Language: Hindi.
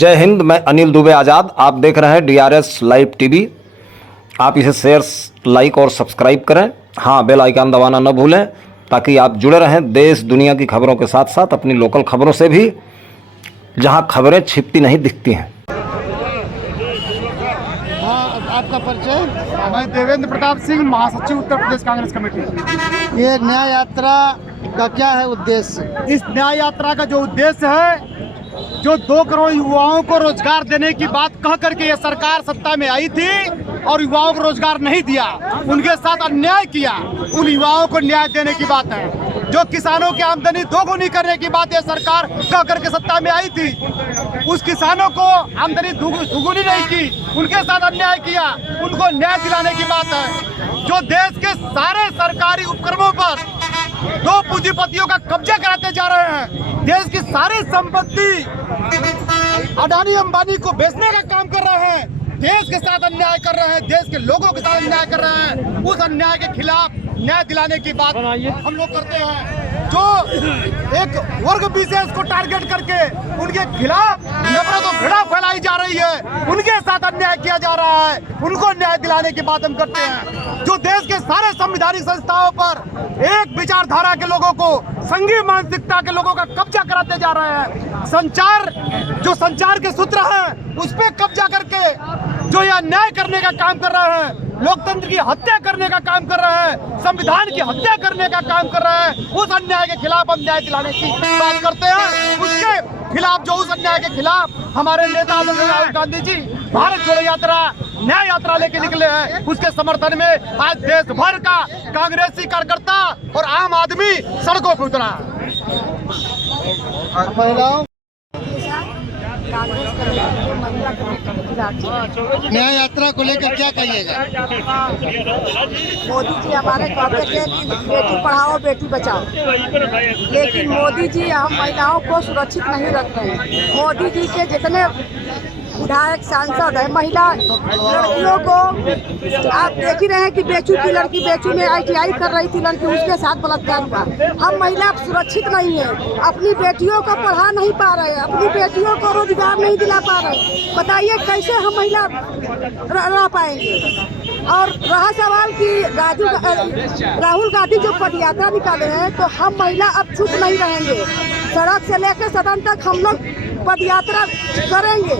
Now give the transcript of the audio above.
जय हिंद। मैं अनिल दुबे आज़ाद। आप देख रहे हैं DRS लाइव टीवी। आप इसे शेयर, लाइक और सब्सक्राइब करें। हाँ, बेल आइकन दबाना न भूलें ताकि आप जुड़े रहें देश दुनिया की खबरों के साथ साथ अपनी लोकल खबरों से भी, जहां खबरें छिपती नहीं दिखती हैं। हाँ, आपका परिचय? मैं देवेंद्र प्रताप सिंह, महासचिव उत्तर प्रदेश कांग्रेस कमेटी। ये न्याय यात्रा का क्या है उद्देश्य? इस न्याय यात्रा का जो उद्देश्य है, जो 2 करोड़ युवाओं को रोजगार देने की बात कह करके ये सरकार सत्ता में आई थी और युवाओं को रोजगार नहीं दिया, उनके साथ अन्याय किया, उन युवाओं को न्याय देने की बात है। जो किसानों की आमदनी दोगुनी करने की बात ये सरकार कह करके सत्ता में आई थी, उस किसानों को आमदनी दुगुनी नहीं की, उनके साथ अन्याय किया, उनको न्याय दिलाने की बात है। जो देश के सारे सरकारी उपक्रमों पर 2 पूंजीपतियों का कब्जा कराते जा रहे हैं, देश की सारी संपत्ति अडानी अंबानी को बेचने का काम कर रहे हैं, देश के साथ अन्याय कर रहे हैं, देश के लोगों के साथ अन्याय कर रहे हैं, उस अन्याय के खिलाफ न्याय दिलाने की बात हम लोग करते हैं। जो एक वर्ग विशेष को टारगेट करके उनके खिलाफ नफरत और घृणा फैलाई जा रही है, उनके साथ अन्याय किया जा रहा है, उनको न्याय दिलाने की बात हम करते हैं। जो देश के सारे संवैधानिक संस्थाओं पर एक विचारधारा के लोगों को, संघीय मानसिकता के लोगों का कब्जा कराते जा रहे हैं, संचार के सूत्र हैं उस पर कब्जा करके जो यह अन्याय करने का काम कर रहे हैं, लोकतंत्र की हत्या करने का काम कर रहे हैं, संविधान की हत्या करने का काम कर रहे हैं, उस अन्याय के खिलाफ हम न्याय दिलाने की बात करते हैं। उसके खिलाफ, जो उस अन्याय के खिलाफ हमारे नेता राहुल गांधी जी भारत जोड़ो यात्रा, न्याय यात्रा लेके निकले हैं, उसके समर्थन में आज देश भर का कांग्रेसी कार्यकर्ता और आम आदमी सड़कों पर उतरा। न्याय यात्रा को लेकर क्या कहिएगा? मोदी जी हमारे कहते थे कि बेटी पढ़ाओ बेटी बचाओ, लेकिन मोदी जी हम महिलाओं को सुरक्षित नहीं रख रहे हैं। मोदी जी के जितने विधायक, सांसद है, महिला लड़कियों को आप देख ही रहे हैं कि बेचू की लड़की, बेचू में ITI कर रही थी लड़की, उसके साथ बलात्कार हुआ। हम महिला सुरक्षित नहीं है, अपनी बेटियों को पढ़ा नहीं पा रहे, अपनी बेटियों को रोजगार नहीं दिला पा रहे। बताइए कैसे हम महिला रह पाएंगे? और रहा सवाल कि राहुल गांधी जो पदयात्रा निकाले हैं, तो हम महिला अब चुप नहीं रहेंगे। सड़क से लेकर सदन तक हम लोग पदयात्रा करेंगे।